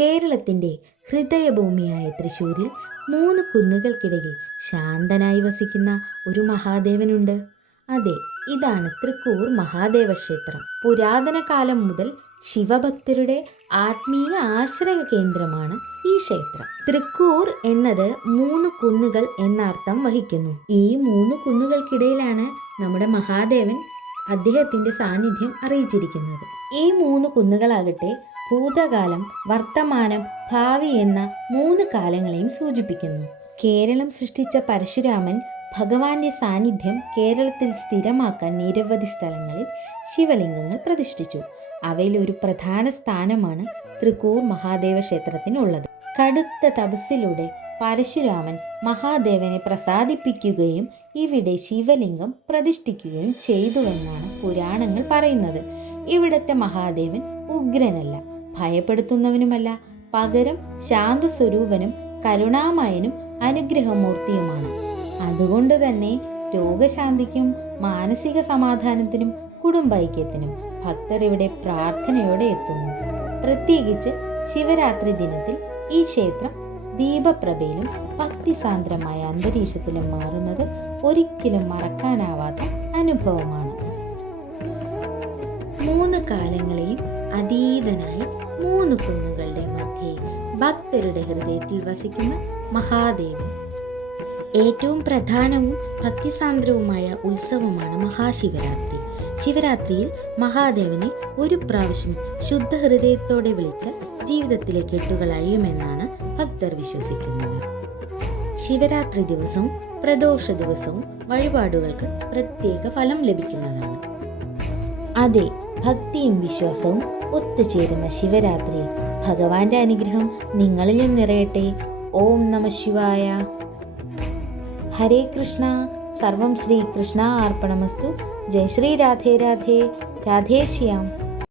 കേരളത്തിൻ്റെ ഹൃദയഭൂമിയായ തൃശ്ശൂരിൽ 3 കുന്നുകൾക്കിടയിൽ ശാന്തനായി വസിക്കുന്ന ഒരു മഹാദേവനുണ്ട്. അതെ, ഇതാണ് തൃക്കൂർ മഹാദേവ ക്ഷേത്രം. പുരാതന കാലം മുതൽ ശിവഭക്തരുടെ ആത്മീയ ആശ്രയ കേന്ദ്രമാണ് ഈ ക്ഷേത്രം. തൃക്കൂർ എന്നത് 3 കുന്നുകൾ എന്നർത്ഥം വഹിക്കുന്നു. ഈ 3 കുന്നുകൾക്കിടയിലാണ് നമ്മുടെ മഹാദേവൻ അദ്ദേഹത്തിന്റെ സാന്നിധ്യം അറിയിച്ചിരിക്കുന്നത്. ഈ 3 കുന്നുകളാകട്ടെ ഭൂതകാലം, വർത്തമാനം, ഭാവി എന്ന 3 കാലങ്ങളെയും സൂചിപ്പിക്കുന്നു. കേരളം സൃഷ്ടിച്ച പരശുരാമൻ ഭഗവാന്റെ സാന്നിധ്യം കേരളത്തിൽ സ്ഥിരമാക്കാൻ നിരവധി സ്ഥലങ്ങളിൽ ശിവലിംഗങ്ങൾ പ്രതിഷ്ഠിച്ചു. അവയിൽ ഒരു പ്രധാന സ്ഥാനമാണ് തൃക്കൂർ മഹാദേവ ക്ഷേത്രത്തിനുള്ളത്. കടുത്ത തപസ്സിലൂടെ പരശുരാമൻ മഹാദേവനെ പ്രസാദിപ്പിക്കുകയും ഇവിടെ ശിവലിംഗം പ്രതിഷ്ഠിക്കുകയും ചെയ്തുവെന്നാണ് പുരാണങ്ങൾ പറയുന്നത്. ഇവിടത്തെ മഹാദേവൻ ഉഗ്രനല്ല, ഭയപ്പെടുത്തുന്നവനുമല്ല, പകരം ശാന്തസ്വരൂപനും കരുണാമയനും അനുഗ്രഹമൂർത്തിയുമാണ്. അതുകൊണ്ട് തന്നെ രോഗശാന്തിക്കും മാനസിക സമാധാനത്തിനും കുടുംബൈക്യത്തിനും ഭക്തർ ഇവിടെ പ്രാർത്ഥനയോടെ എത്തുന്നു. പ്രത്യേകിച്ച് ശിവരാത്രി ദിനത്തിൽ ഈ ക്ഷേത്രം ദീപപ്രഭയിലും ഭക്തിസാന്ദ്രമായ അന്തരീക്ഷത്തിലും മാറുന്നത് ഒരിക്കലും മറക്കാനാവാത്ത അനുഭവമാണ്. 3 കാലങ്ങളെയും അതീതനായി 3 കുന്നുകളുടെ മധ്യേ ഭക്തരുടെ ഹൃദയത്തിൽ വസിക്കുന്ന മഹാദേവൻ. ഏറ്റവും പ്രധാനവും ഭക്തിസാന്ദ്രവുമായ ഉത്സവമാണ് മഹാശിവരാത്രി. ശിവരാത്രിയിൽ മഹാദേവനെ ഒരു പ്രാവശ്യം ശുദ്ധ ഹൃദയത്തോടെ വിളിച്ചാൽ ജീവിതത്തിലെ കെട്ടുകൾ അഴിയുമെന്നാണ് ഭക്തർ വിശ്വസിക്കുന്നത്. ശിവരാത്രി ദിവസവും പ്രദോഷ ദിവസവും വഴിപാടുകൾക്ക് പ്രത്യേക ഫലം ലഭിക്കുന്നതാണ്. അതെ, ഭക്തിയും വിശ്വാസവും ഒത്തുചേരുന്ന ശിവരാത്രിയിൽ ഭഗവാന്റെ അനുഗ്രഹം നിങ്ങളിലും നിറയട്ടെ. ഓം നമഃ ശിവായ. ഹരേ കൃഷ്ണ. സർവം ശ്രീ കൃഷ്ണ അർപ്പണമസ്തു. ജയ ശ്രീ രാധേ രാധേ. രാധേ ശ്യാം.